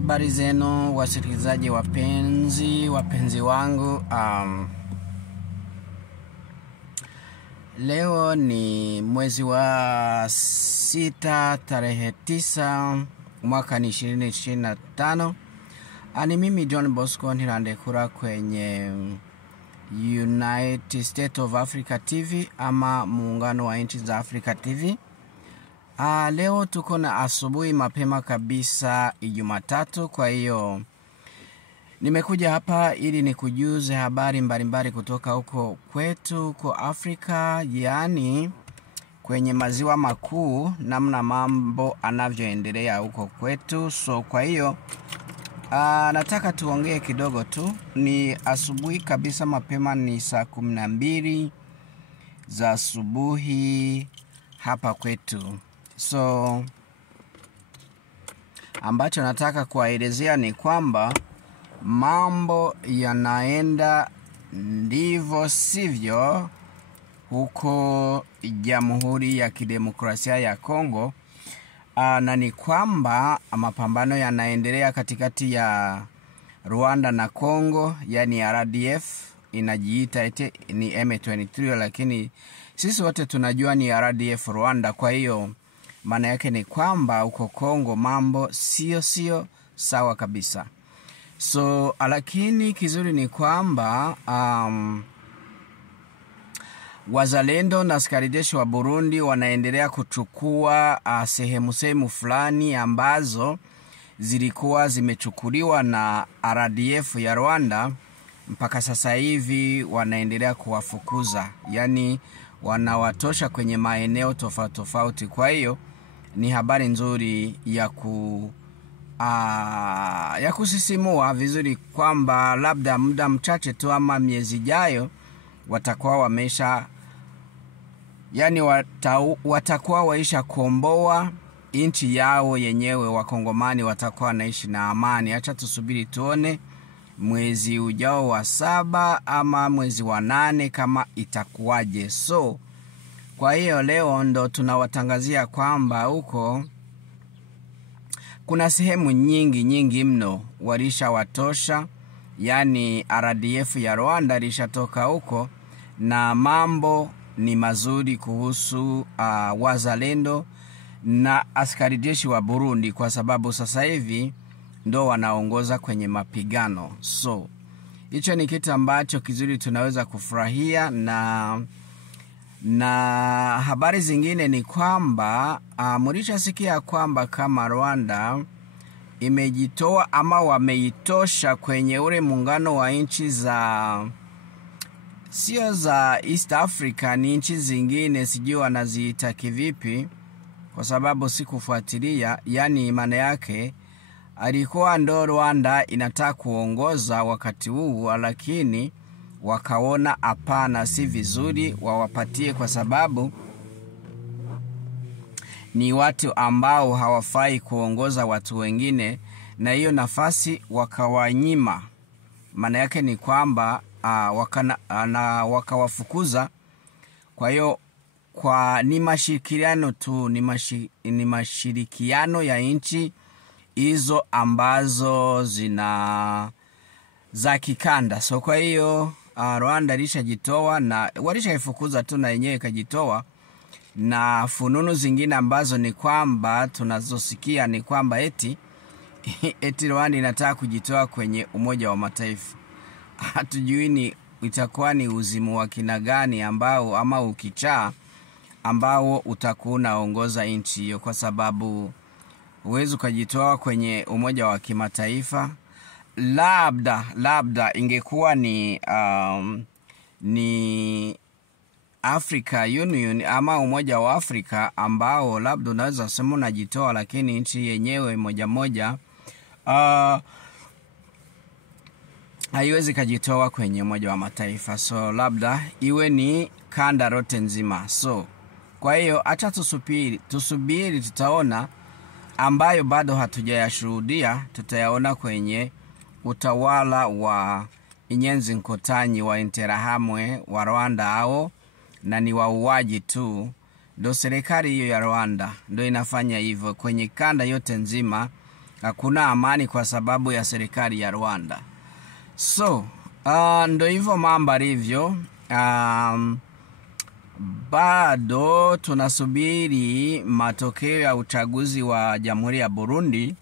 Habari zenu wasikilizaji wapenzi wangu. Leo ni mwezi wa 6 tarehe 9 mwaka ni 2025. Ani mimi John Bosco Nirandekura kwenye United States of Africa TV ama muungano wa nchi za Africa TV. Leo tuko na asubuhi mapema kabisa Jumatatu, kwa hiyo nimekuja hapa ili nikujuze habari mbalimbali kutoka huko kwetu kwa Afrika, yani kwenye maziwa makuu, namna mambo anavyoendelea huko kwetu. So kwa hiyo nataka tuongee kidogo tu. Ni asubuhi kabisa mapema, ni saa 12 za asubuhi hapa kwetu. So ambacho nataka kuwaelezea ni kwamba mambo yanaenda ndivyo sivyo huko Jamhuri ya Kidemokrasia ya Kongo. Na ni kwamba mapambano yanaendelea katikati ya Rwanda na Kongo, yani RDF inajiita eti ni M23, lakini sisi wote tunajua ni RDF Rwanda. Kwa hiyo maana yake ni kwamba huko Kongo mambo sio sawa kabisa. So lakini kizuri ni kwamba wazalendo na askari jeshi wa Burundi wanaendelea kuchukua sehemu fulani ambazo zilikuwa zimechukuliwa na RDF ya Rwanda. Mpaka sasa hivi wanaendelea kuwafukuza, yani wanawatosha kwenye maeneo tofauti. Kwa hiyo ni habari nzuri ya kusisimua vizuri kwamba labda muda mchache tu ama miezi ijayo watakuwa wamesha, yani watakuwa waisha komboa nchi yao yenyewe. Wakongomani watakuwa wanaishi na amani. Acha tusubiri tuone mwezi ujao wa 7 ama mwezi wa 8 kama itakuwaje. So kwa hiyo leo ndo tunawatangazia kwamba huko kuna sehemu nyingi mno walisha watosha, yani RDF ya Rwanda ilishatoka huko, na mambo ni mazuri kuhusu wazalendo na askari jeshi wa Burundi, kwa sababu sasa hivi ndo wanaongoza kwenye mapigano. So hicho ni kitu ambacho kizuri tunaweza kufurahia. Na habari zingine ni kwamba mlishasikia kwamba kama Rwanda imejitoa ama wameitosha kwenye ule muungano wa nchi sio za East Africa, ni nchi zingine, sijui wanaziita kivipi kwa sababu sikufuatilia. Yani maana yake alikuwa ndo Rwanda inataka kuongoza wakati huu, lakini wakaona hapana, si vizuri wawapatie, kwa sababu ni watu ambao hawafai kuongoza watu wengine, na hiyo nafasi wakawanyima. Maana yake ni kwamba wakawafukuza. Kwa hiyo ni mashirikiano tu, ni mashirikiano ya nchi hizo ambazo za kikanda. So kwa hiyo Rwanda ilishajitoa na walishaifukuza tu, na yenyewe ikajitoa. Na fununu zingine ambazo ni kwamba tunazosikia ni kwamba eti Rwanda inataka kujitoa kwenye Umoja wa Mataifa. Hatujui ni itakuwa ni uzimu wa kina gani ambao ama ukichaa ambao utakuwa unaongoza nchi hiyo, kwa sababu huwezi kujitoa kwenye Umoja wa Kimataifa. Labda ingekuwa ni Africa Union ama Umoja wa Afrika ambao labda unaweza sema unajitoa, lakini nchi yenyewe moja haiwezi kujitoa kwenye Umoja wa Mataifa. So labda iwe ni kanda rote nzima. So kwa hiyo acha tusubiri tutaona, ambayo bado hatujayashuhudia tutayaona kwenye utawala wa Inyenzi Nkotanyi wa Interahamwe wa Rwanda hao, na ni wauaji tu. Ndo serikali hiyo ya Rwanda ndo inafanya hivyo kwenye kanda yote nzima. hakuna amani kwa sababu ya serikali ya Rwanda. So ndo hivyo mambo alivyo. Bado tunasubiri matokeo ya uchaguzi wa Jamhuri ya Burundi.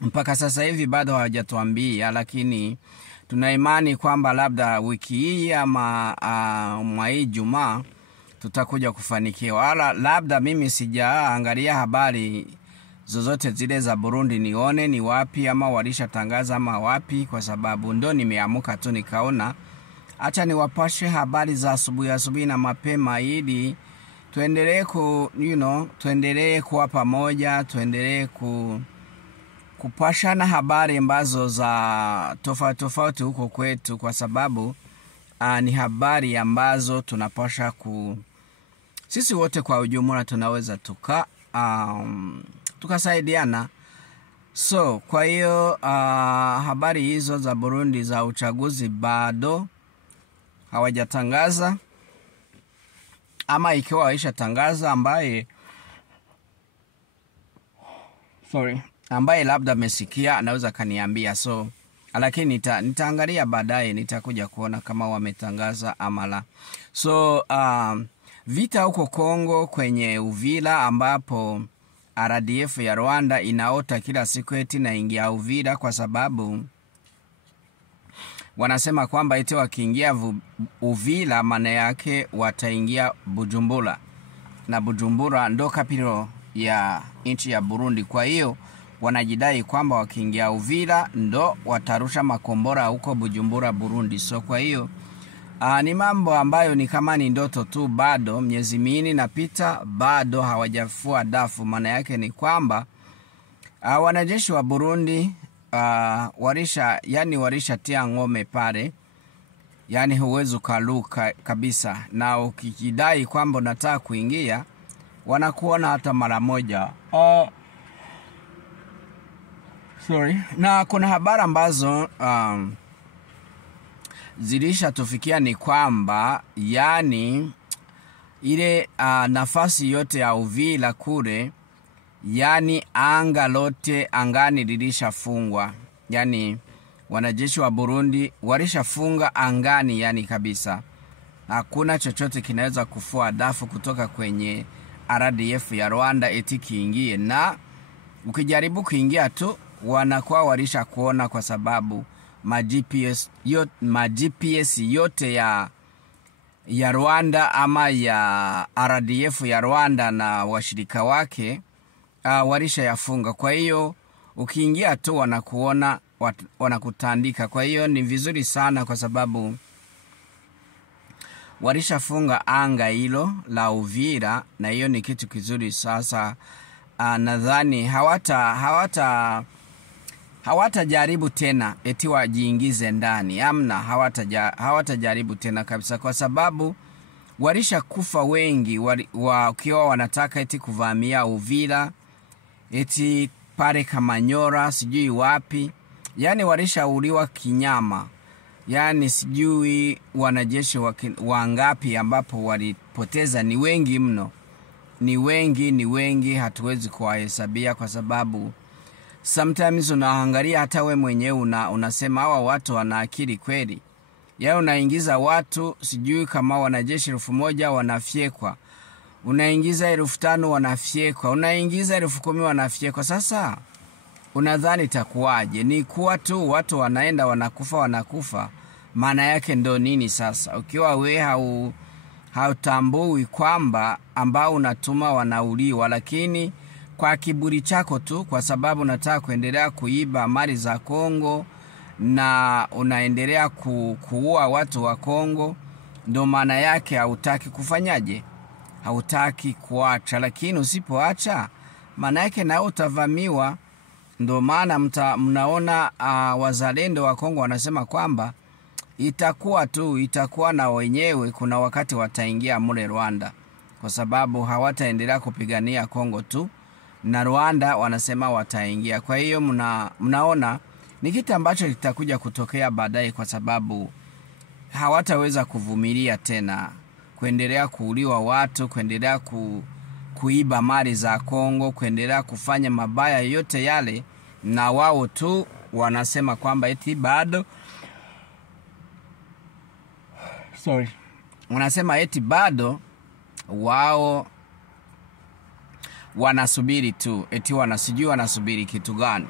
Mpaka sasa hivi bado hawajatuambia, lakini tuna imani kwamba labda wiki hii ama mwa hii Ijumaa tutakuja kufanikiwa. Labda mimi sijaangalia habari zozote zile za Burundi nione ni wapi ama walishatangaza ama wapi, kwa sababu ndo nimeamka tu nikaona acha niwapashe habari za asubuhi na mapema, ili tuendelee tuendelee kuwa pamoja, tuendelee kupashana habari ambazo za tofauti huko kwetu, kwa sababu ni habari ambazo tunapasha sisi wote kwa ujumla tunaweza tukasaidiana. So kwa hiyo habari hizo za Burundi za uchaguzi bado hawajatangaza, ama ikiwa waishatangaza ambaye labda amesikia anaweza kaniambia. So lakini nitaangalia baadaye, nitakuja kuona kama wametangaza ama la. So vita huko Kongo kwenye Uvira, ambapo RDF ya Rwanda inaota kila siku eti na ingia Uvira, kwa sababu wanasema kwamba eti wakiingia Uvira maana yake wataingia Bujumbura, na Bujumbura ndo capital ya nchi ya Burundi. Kwa hiyo wanajidai kwamba wakiingia Uvira ndo watarusha makombora huko Bujumbura, Burundi. So kwa hiyo ni mambo ambayo ni kama ni ndoto tu. Bado miezi mingi napita, bado hawajafua dafu. Maana yake ni kwamba wanajeshi wa Burundi warisha tia ngome pale, yani huwezi kaluka kabisa, na ukijidai kwamba unataka kuingia wanakuona hata mara moja. Na kuna habari ambazo zilisha tufikia ni kwamba yani ile nafasi yote ya Uvira kule, yani anga lote angani lilishafungwa. Yani wanajeshi wa Burundi walishafunga angani, yani kabisa hakuna chochote kinaweza kufua dafu kutoka kwenye RDF ya Rwanda eti kiingie, na ukijaribu kuingia tu wanakuwa walisha kuona, kwa sababu ma GPS yote ya Rwanda ama ya RDF ya Rwanda na washirika wake walisha yafunga. Kwa hiyo ukiingia tu wanakuona, wanakutandika. Kwa hiyo ni vizuri sana, kwa sababu walishafunga anga hilo la Uvira, na hiyo ni kitu kizuri. Sasa nadhani hawatajaribu tena eti wajiingize ndani. Amna, hawatajaribu tena kabisa, kwa sababu walishakufa wengi wakiwa wanataka eti kuvamia Uvira, eti pale Kamanyora, sijui wapi. Yani walishauliwa kinyama. Yani sijui wanajeshi wangapi ambapo walipoteza. Ni wengi mno, ni wengi, hatuwezi kuwahesabia, kwa sababu sometimes unaangalia hata we mwenyewe unasema hawa watu wana akili kweli? Ya unaingiza watu sijui kama wanajeshi 1000 wanafyekwa, unaingiza 5000 wanafyekwa, unaingiza 10000 wanafyekwa. Sasa unadhani itakuwaje? Ni kuwa tu watu wanaenda wanakufa. Maana yake ndo nini sasa? Ukiwa we hautambui kwamba ambao unatuma wanauliwa, lakini kwa kiburi chako tu, kwa sababu unataka kuendelea kuiba mali za Kongo na unaendelea kuua watu wa Kongo, ndo maana yake hautaki kufanyaje? Hautaki kuacha. Lakini usipoacha maana yake na utavamiwa. Ndo maana mnaona wazalendo wa Kongo wanasema kwamba itakuwa na wenyewe, kuna wakati wataingia mule Rwanda, kwa sababu hawataendelea kupigania Kongo tu, na Rwanda wanasema wataingia. Kwa hiyo mnaona ni kitu ambacho kitakuja kutokea baadaye, kwa sababu hawataweza kuvumilia tena kuendelea kuuliwa watu, kuendelea kuiba mali za Kongo, kuendelea kufanya mabaya yote yale, na wao tu wanasema kwamba eti bado wanasema eti bado wao wanasubiri tu, eti wanasubiri kitu gani.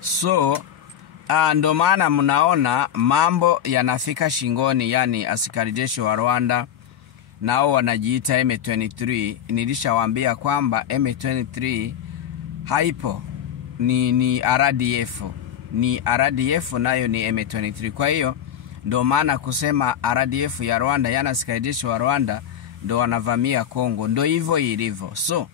So ndo maana mnaona mambo yanafika shingoni, yani askari jeshi wa Rwanda nao wanajiita M23. Nilishawaambia kwamba M23 haipo, ni RDF, ni RDF nayo ni M23. Kwa hiyo ndo maana kusema RDF ya Rwanda, yana askari jeshi wa Rwanda ndo wanavamia Kongo, ndo hivyo ilivyo. So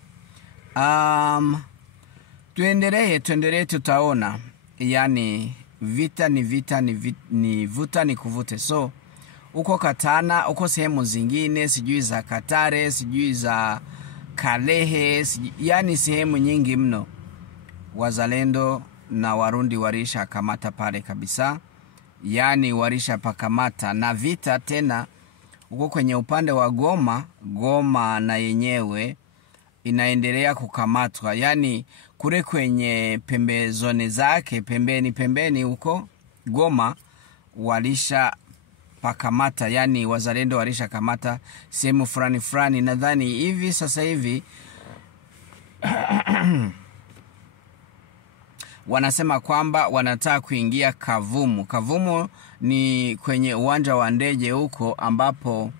tuendelee tutaona, yani vita ni vuta ni kuvute. So uko Katana, uko sehemu zingine, sijui za Katare, sijui za Kalehe, yani sehemu nyingi mno wazalendo na Warundi warisha kamata pale kabisa, yani warisha pakamata. Na vita tena uko kwenye upande wa Goma na yenyewe inaendelea kukamatwa, yani kule kwenye pembezoni zake, pembeni huko Goma walisha pakamata, yani wazalendo walisha kamata sehemu fulani. Nadhani hivi sasa hivi wanasema kwamba wanataka kuingia Kavumu. Kavumu ni kwenye uwanja wa ndege huko ambapo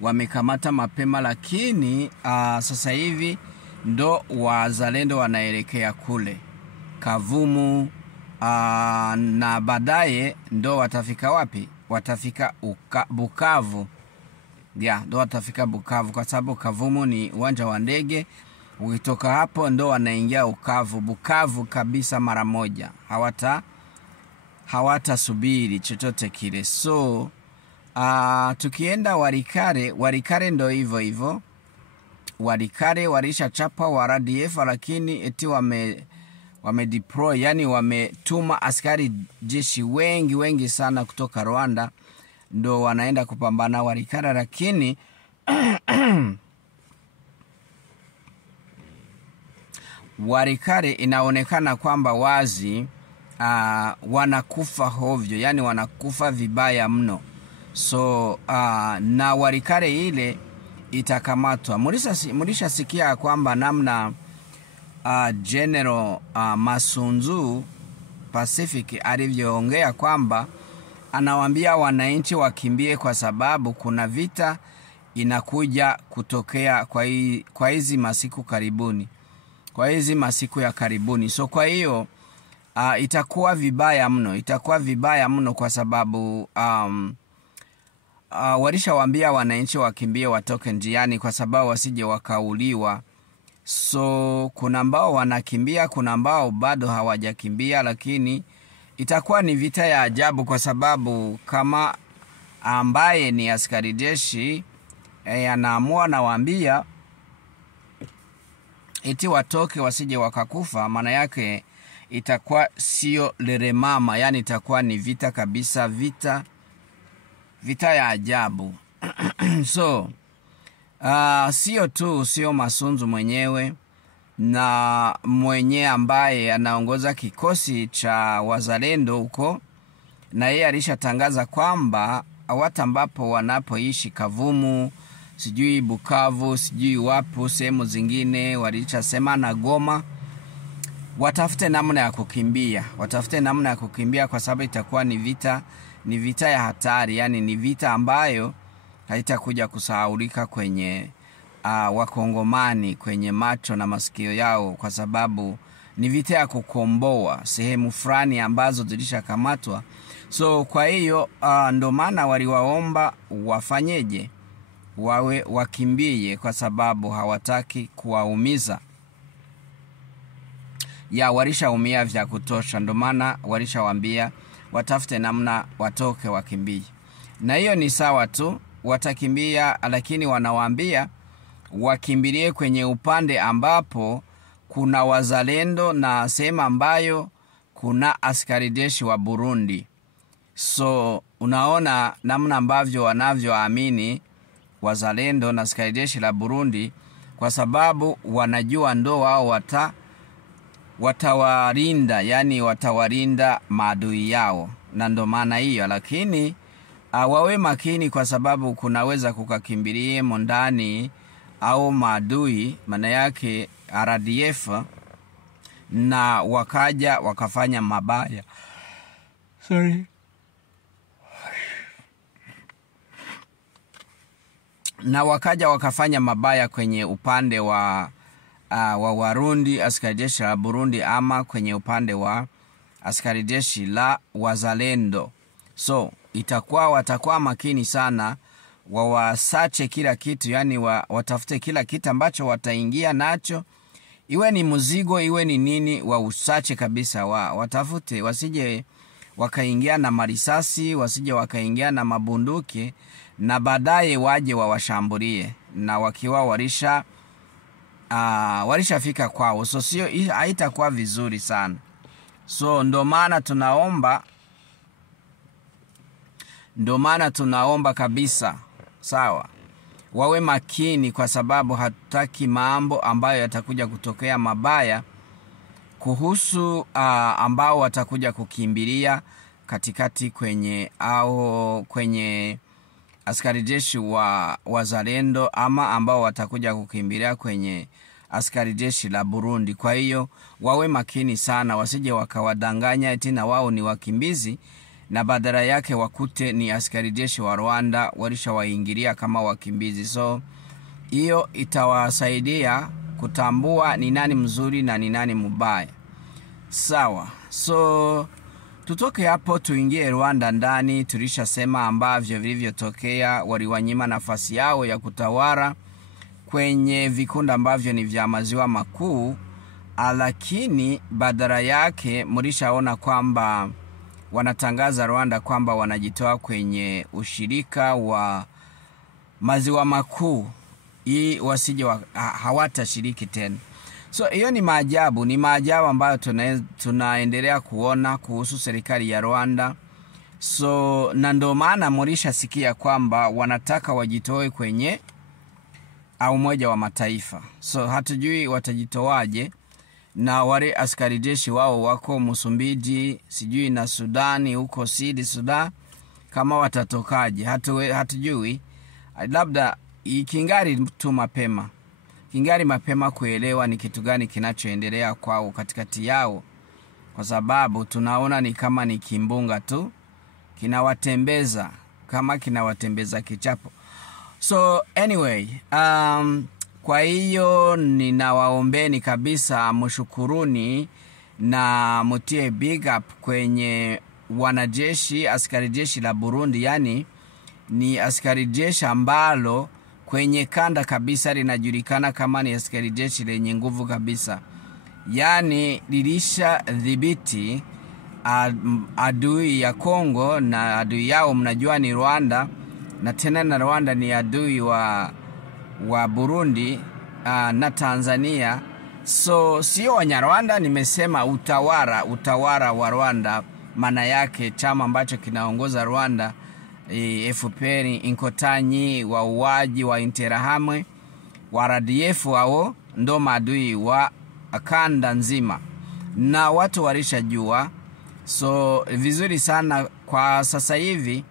wamekamata mapema, lakini sasa hivi ndo wazalendo wanaelekea kule Kavumu, na baadaye ndo watafika wapi? Watafika Bukavu. Ndo watafika Bukavu, kwa sababu Kavumu ni uwanja wa ndege. Ukitoka hapo ndo wanaingia Bukavu kabisa mara moja. Hawata subiri chochote kile. So tukienda Warikare ndo hivyo. Warikare walisha chapa wa RDF, lakini eti wame deploy, yani wametuma askari jeshi wengi sana kutoka Rwanda, ndo wanaenda kupambana Warikare. Lakini Warikare inaonekana kwamba wazi wanakufa hovyo, yani wanakufa vibaya mno. So na Warikare ile itakamatwa. Mulisha sikia kwamba namna General Masunzu Pacific alivyoongea kwamba anawaambia wananchi wakimbie kwa sababu kuna vita inakuja kutokea kwa hizi masiku karibuni. Kwa hizi masiku ya karibuni. So kwa hiyo itakuwa vibaya mno kwa sababu walishawaambia wananchi wakimbie, watoke njiani kwa sababu wasije wakauliwa. So kuna ambao wanakimbia, kuna ambao bado hawajakimbia, lakini itakuwa ni vita ya ajabu kwa sababu kama ambaye ni askari jeshi anaamua na waambia eti watoke wasije wakakufa, maana yake itakuwa sio leremama, yani itakuwa ni vita kabisa, vita ya ajabu. So sio Masunzu mwenyewe na mwenye ambaye anaongoza kikosi cha wazalendo huko, na yeye alishatangaza kwamba watu ambapo wanapoishi Kavumu, sijui Bukavu, sijui wapo sehemu zingine, walishasema na Goma, watafute namna ya kukimbia kwa sababu itakuwa ni vita ya hatari, yani ni vita ambayo haitakuja kusahaulika kwenye wakongomani, kwenye macho na masikio yao, kwa sababu ni vita ya kukomboa sehemu fulani ambazo zilishakamatwa. So kwa hiyo ndo maana waliwaomba wafanyeje, wakimbie kwa sababu hawataki kuwaumiza. Walishaumia vya kutosha, ndo maana walishawaambia watafute namna watoke wakimbie. Na hiyo ni sawa tu, watakimbia, lakini wanawaambia wakimbilie kwenye upande ambapo kuna wazalendo na sehemu ambayo kuna askari jeshi wa Burundi. So unaona namna ambavyo wanavyoamini wazalendo na askari jeshi la Burundi, kwa sababu wanajua ndo wao watawarinda, yani watawarinda maadui yao, na ndo maana hiyo. Lakini wawe makini kwa sababu kunaweza kukakimbilie mondani au maadui, maana yake RDF, na wakaja wakafanya mabaya. Na wakaja wakafanya mabaya kwenye upande wa Warundi, askari jeshi la Burundi, ama kwenye upande wa askari jeshi la wazalendo. So watakuwa makini sana, wawasache kila kitu, yani watafute kila kitu ambacho wataingia nacho, iwe ni mzigo, iwe ni nini, wausache kabisa, watafute, wasije wakaingia na marisasi, wasije wakaingia na mabunduki, na baadaye waje wawashambulie, na wakiwa walishafika kwao. So sio, haitakuwa vizuri sana. So ndo maana tunaomba kabisa, sawa, wawe makini, kwa sababu hatutaki mambo ambayo yatakuja kutokea mabaya kuhusu ambao watakuja kukimbilia katikati kwenye askari jeshi wa wazalendo, ama ambao watakuja kukimbilia kwenye askari jeshi la Burundi. Kwa hiyo wawe makini sana, wasije wakawadanganya eti na wao ni wakimbizi, na badala yake wakute ni askari jeshi wa Rwanda walishawaingilia kama wakimbizi. So hiyo itawasaidia kutambua ni nani mzuri na ni nani mbaya. Sawa. So tutoke hapo tuingie Rwanda ndani. Tulishasema ambavyo vilivyotokea, waliwanyima nafasi yao ya kutawala kwenye vikundi ambavyo ni vya maziwa makuu, lakini badala yake mlishaona kwamba wanatangaza Rwanda kwamba wanajitoa kwenye ushirika wa maziwa makuu, ili wasije hawatashiriki tena. So hiyo ni maajabu ambayo tunaendelea kuona kuhusu serikali ya Rwanda. So na ndo maana mlishasikia kwamba wanataka wajitoe kwenye Umoja wa Mataifa. So hatujui watajitoaje, na wale askari jeshi wao wako Msumbiji, sijui na Sudani, huko Sudan, kama watatokaje hatujui. Labda ikingari tu mapema, kuelewa ni kitu gani kinachoendelea kwao katikati yao, kwa sababu tunaona ni kama ni kimbunga tu kinawatembeza, kama kinawatembeza kichapo. So anyway, kwa hiyo ninawaombeni kabisa, mshukuruni na mutie big up kwenye wanajeshi, askari jeshi la Burundi. Yani ni askari jeshi ambalo kwenye kanda kabisa linajulikana kama ni askari jeshi lenye nguvu kabisa. Yani lilisha dhibiti adui ya Kongo, na adui yao mnajua ni Rwanda, na tena na Rwanda ni adui wa Burundi na Tanzania. So sio Wanyarwanda, nimesema utawala wa Rwanda, maana yake chama ambacho kinaongoza Rwanda, FPR, Inkotanyi, wauaji wa Interahamwe, wa RDF, wao ndo maadui wa kanda nzima, na watu walishajua. So vizuri sana kwa sasa hivi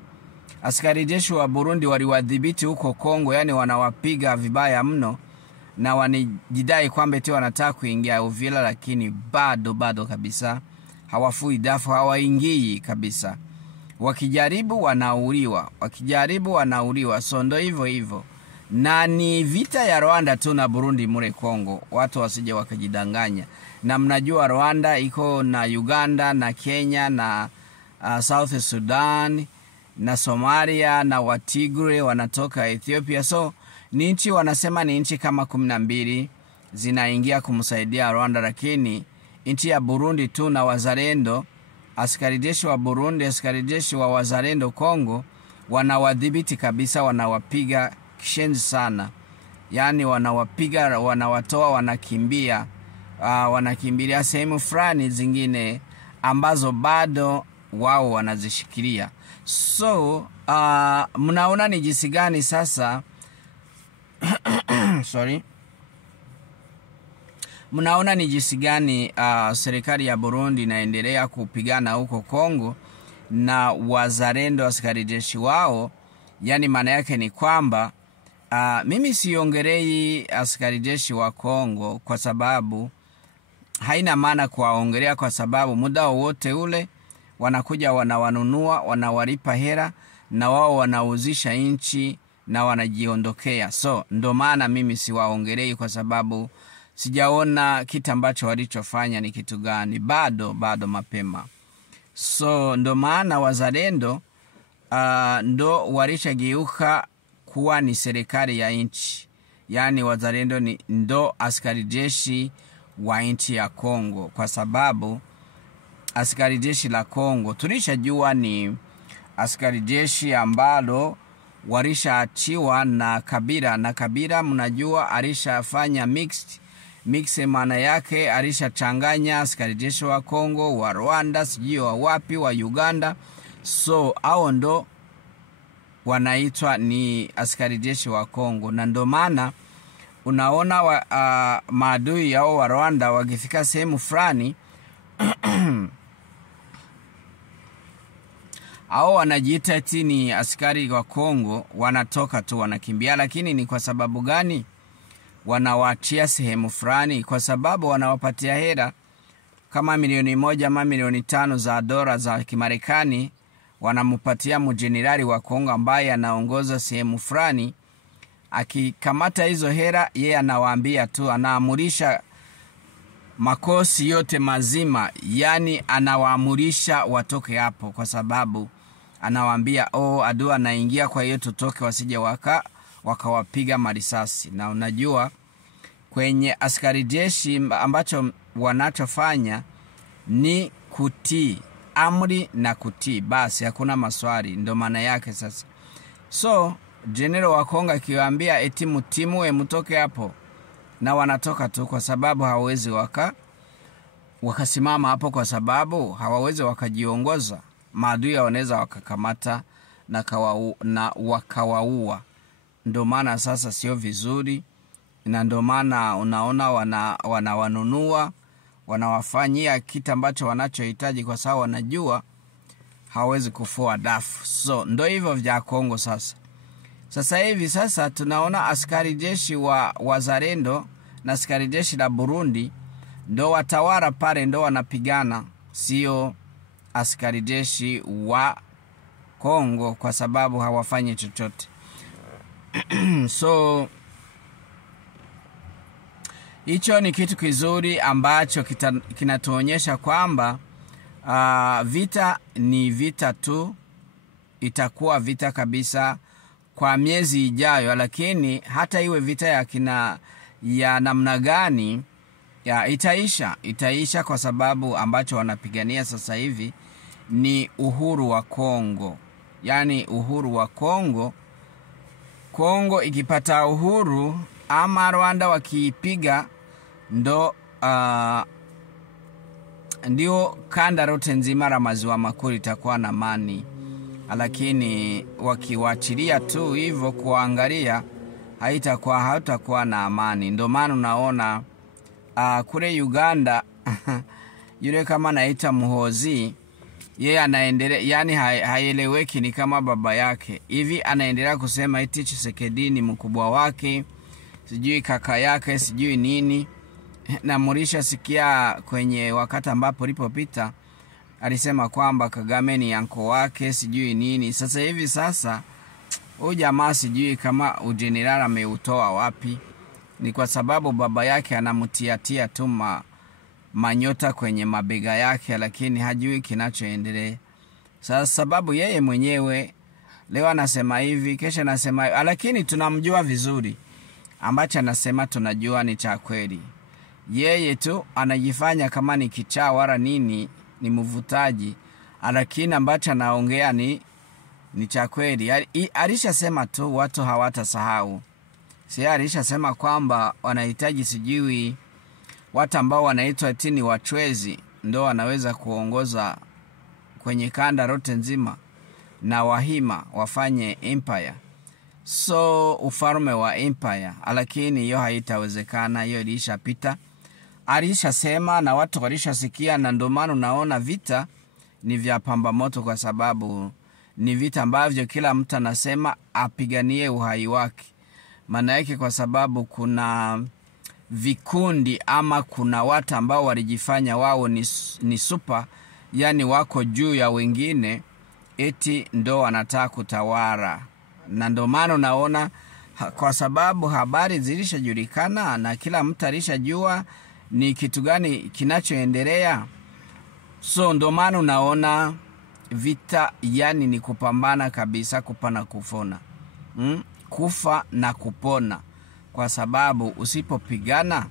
askari jeshi wa Burundi waliwadhibiti huko Kongo, yani wanawapiga vibaya mno, na wanijidai kwamba eti wanataka kuingia Uvira, lakini bado kabisa hawafui dafu, hawaingii kabisa. Wakijaribu wanauliwa. So ndo hivyo. Na ni vita ya Rwanda tu na Burundi mure Kongo, watu wasije wakajidanganya. Na mnajua Rwanda iko na Uganda na Kenya na South Sudan na Somalia, na Watigre wanatoka Ethiopia. So ni nchi, wanasema ni nchi kama 12 zinaingia kumsaidia Rwanda, lakini nchi ya Burundi tu na wazalendo, askari jeshi wa Burundi, askari jeshi wa wazalendo Kongo, wanawadhibiti kabisa, wanawapiga kishenzi sana. Yani wanawapiga, wanawatoa, wanakimbilia sehemu fulani zingine ambazo bado wao wanazishikilia. So mnaona ni jinsi gani sasa sorry, mnaona ni jinsi gani serikali ya Burundi inaendelea kupigana huko Kongo na wazalendo askari jeshi wao. Yani maana yake ni kwamba mimi siongelei askari jeshi wa Kongo kwa sababu haina maana kuwaongelea, kwa sababu muda wote ule wanakuja wanawanunua, wanawalipa hela na wao wanauzisha nchi na wanajiondokea. So ndo maana mimi siwaongelei, kwa sababu sijaona kitu ambacho walichofanya ni kitu gani, bado mapema. So ndo maana wazalendo ndo walishageuka kuwa ni serikali ya nchi. Yani wazalendo ndo askari jeshi wa nchi ya Kongo, kwa sababu askari jeshi la Kongo tulishajua ni askari jeshi ambalo walishaachiwa na Kabila, na Kabila mnajua alishafanya mix maana yake alishachanganya askari jeshi wa Kongo, wa Rwanda, sijui wa wapi, wa Uganda. So hao ndo wanaitwa ni askari jeshi wa Kongo, na ndo maana unaona maadui yao wa Rwanda wakifika sehemu fulani hao wanajiita eti ni askari wa Kongo, wanatoka tu wanakimbia. Lakini ni kwa sababu gani wanawaachia sehemu fulani? Kwa sababu wanawapatia hela kama $1,000,000 ama $5,000,000 za dola za Kimarekani, wanamupatia mjenerali wa Kongo ambaye anaongoza sehemu fulani. Akikamata hizo hela, yeye anawaambia tu, anaamurisha makosi yote mazima, yani anawaamurisha watoke hapo, kwa sababu anawaambia adui anaingia, kwa hiyo tutoke wasije wakawapiga marisasi. Na unajua kwenye askari jeshi ambacho wanachofanya ni kutii amri na kutii, basi hakuna maswali, ndo maana yake sasa. So general wa Kongo akiwaambia eti mtimue mtoke hapo, na wanatoka tu, kwa sababu hawawezi wakasimama hapo, kwa sababu hawawezi wakajiongoza. Maadui wanaweza wakakamata na wakawaua. Ndo maana sasa sio vizuri, na ndo maana unaona wanawanunua, wanawafanyia kitu ambacho wanachohitaji, kwa sababu wanajua hawezi kufua dafu. So ndo hivyo vya Kongo sasa hivi. Sasa tunaona askari jeshi wa wazalendo na askari jeshi la Burundi ndo watawala pale, ndo wanapigana, sio askari jeshi wa Kongo, kwa sababu hawafanyi chochote. So hicho ni kitu kizuri ambacho kinatuonyesha kwamba vita ni vita tu, itakuwa vita kabisa kwa miezi ijayo. Lakini hata iwe vita ya namna gani, itaisha, kwa sababu ambacho wanapigania sasa hivi ni uhuru wa Kongo. Yani uhuru wa Kongo. Kongo ikipata uhuru ama Rwanda wakipiga, ndio kanda rote nzima la maziwa makuu itakuwa na amani. Lakini wakiwachilia tu hivyo kuangalia, hautakuwa na amani. Ndio maana unaona kule Uganda yule kama naita Muhozi, yeye anaendelea, yani haieleweki, ni kama baba yake hivi, anaendelea kusema eti Tshisekedi ni mkubwa wake, sijui kaka yake, sijui nini. Na Murisha sikia kwenye wakati ambapo lipopita alisema kwamba Kagame ni yanko wake, sijui nini. Sasa hivi huyu jamaa sijui kama ujenerali ameutoa wapi. Ni kwa sababu baba yake anamtiatia tu manyota kwenye mabega yake, lakini hajui kinachoendelea. Sasa sababu yeye mwenyewe leo anasema hivi, kesho anasema hivi, lakini tunamjua vizuri. Ambacho anasema tunajua ni cha kweli. Yeye tu anajifanya kama ni kichaa wala nini, ni mvutaji, lakini ambacho anaongea ni cha kweli. Alishasema tu watu hawatasahau. Alishasema kwamba wanahitaji sijui watu ambao wanaitwa eti ni wachwezi ndo wanaweza kuongoza kwenye kanda rote nzima, na Wahima wafanye empire. So ufalme wa empire, lakini hiyo haitawezekana, hiyo ilishapita. alishasema na watu walishasikia, na ndio maana unaona vita ni vya pamba moto, kwa sababu ni vita ambavyo kila mtu anasema apiganie uhai wake. Maana yake kwa sababu kuna vikundi ama kuna watu ambao walijifanya wao ni super, yani wako juu ya wengine, eti ndo wanataka kutawala. Na ndio maana unaona, kwa sababu habari zilishajulikana na kila mtu alishajua ni kitu gani kinachoendelea, so ndio maana unaona vita yani ni kupambana kabisa, kupana kufona, kufa na kupona, kwa sababu usipopigana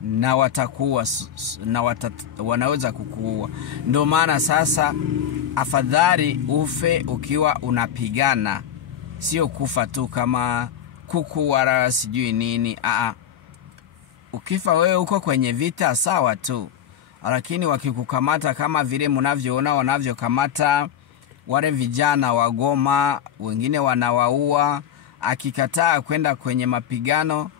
na watakuwa na wanaweza kukuua. Ndio maana sasa afadhali ufe ukiwa unapigana, sio kufa tu kama kuku wala sijui nini. Ukifa wewe uko kwenye vita sawa tu, lakini wakikukamata kama vile mnavyoona wanavyokamata wale vijana wa Goma, wengine wanawaua, akikataa kwenda kwenye mapigano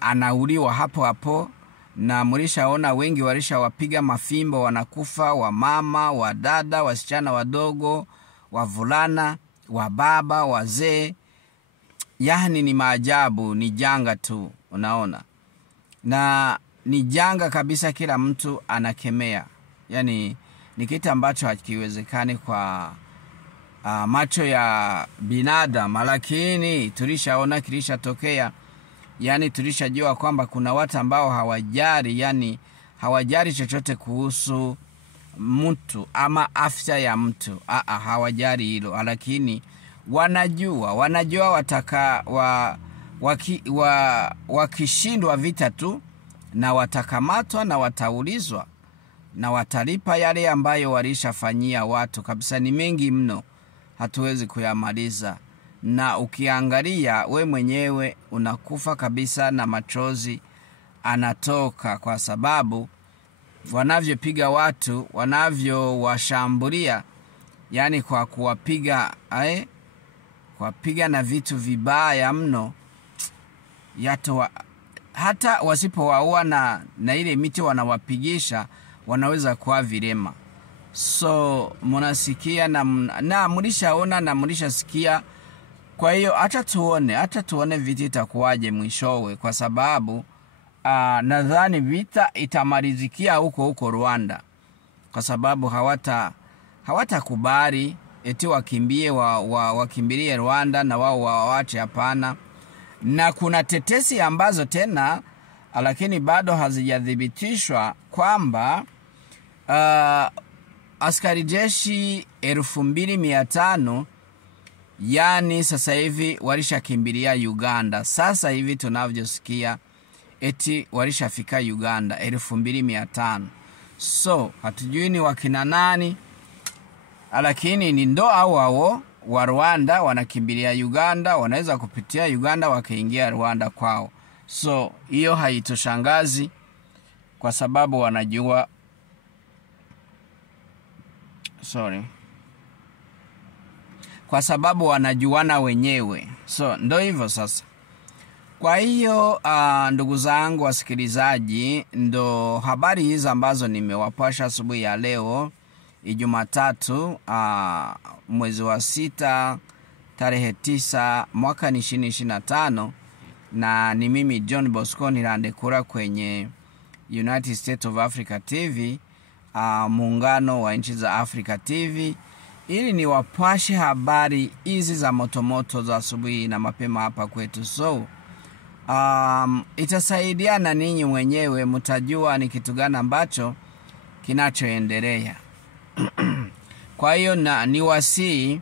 anauliwa hapo hapo. Na mlishaona wengi walishawapiga mafimbo wanakufa, wa mama, wa dada, wasichana wadogo, wavulana, wa baba, wazee. Yani ni maajabu, ni janga tu, unaona. Na ni janga kabisa, kila mtu anakemea. Yani ni kitu ambacho hakiwezekani kwa macho ya binadamu, lakini tulishaona kilishatokea. Yani tulishajua kwamba kuna watu ambao hawajari, yani hawajari chochote kuhusu mtu ama afya ya mtu. Hawajari hilo, lakini wanajua wataka wakishindwa vita tu, na watakamatwa na wataulizwa na watalipa yale ambayo walishafanyia watu kabisa. Ni mengi mno, hatuwezi kuyamaliza. Na ukiangalia we mwenyewe unakufa kabisa na machozi anatoka, kwa sababu wanavyopiga watu, wanavyowashambulia, yani kwa kuwapiga kuwapiga na vitu vibaya mno, hata wasipowaua na ile miti wanawapigisha wanaweza kuwa vilema. So mnasikia na mlishaona na mlishasikia. Kwa hiyo hata tuone vita itakuwaje mwishowe, kwa sababu nadhani vita itamalizikia huko Rwanda, kwa sababu hawatakubali eti wakimbie wakimbilie Rwanda na wao waache. Hapana. Na kuna tetesi ambazo tena, lakini bado hazijadhibitishwa, kwamba askari jeshi 2500 yani sasa hivi walishakimbilia Uganda. Sasa hivi tunavyosikia eti walishafika Uganda 2500. So hatujui ni wakina nani, lakini ni ndo hao wa Rwanda wanakimbilia Uganda, wanaweza kupitia Uganda wakaingia Rwanda kwao. So hiyo haitoshangazi, kwa sababu wanajua kwa sababu wanajuana wenyewe. So ndo hivyo sasa. Kwa hiyo ndugu zangu wasikilizaji, ndo habari hizi ambazo nimewapasha asubuhi ya leo, Jumatatu, mwezi wa 6, tarehe 9, mwaka 2025. Na ni mimi John Bosco Nirandekura kwenye United States of Africa TV, muungano wa nchi za Africa TV, ili niwapashe habari hizi za motomoto za asubuhi na mapema hapa kwetu. So itasaidia na ninyi mwenyewe mtajua ni kitu gani ambacho kinachoendelea. Kwa hiyo niwasihi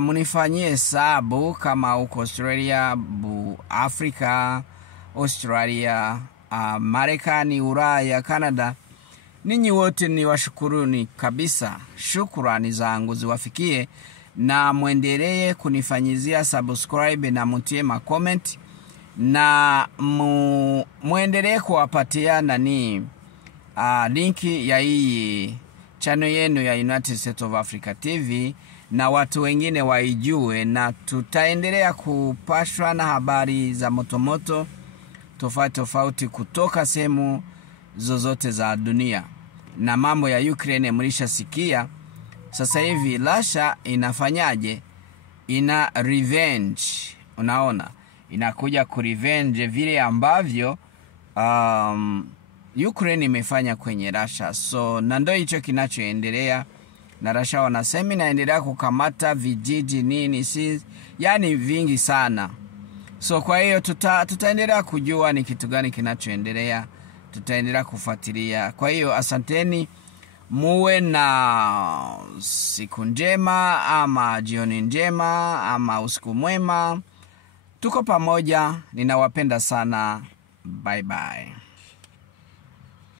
munifanyie hesabu kama uko Australia, Afrika, Australia, Marekani, Ulaya, Canada. Ninyi wote ni washukuruni kabisa. Shukrani zangu ziwafikie, na muendelee kunifanyizia subscribe na mutie ma comment, na muendelee kuwapatia linki ya hii channel yenu ya United States of Africa TV, na watu wengine waijue, na tutaendelea kupashwa na habari za motomoto tofauti kutoka sehemu zozote za dunia. Na mambo ya Ukraine mlishasikia. Sasa hivi Russia inafanyaje? Ina revenge. Unaona? Inakuja kurevenge vile ambavyo Ukraine imefanya kwenye Russia. So na ndio hicho kinachoendelea. Na Russia wanasema inaendelea kukamata vijiji nini yani vingi sana. So kwa hiyo tutaendelea kujua ni kitu gani kinachoendelea. Tutaendelea kufuatilia. Kwa hiyo asanteni, muwe na siku njema ama jioni njema ama usiku mwema. Tuko pamoja, ninawapenda sana. Bye bye.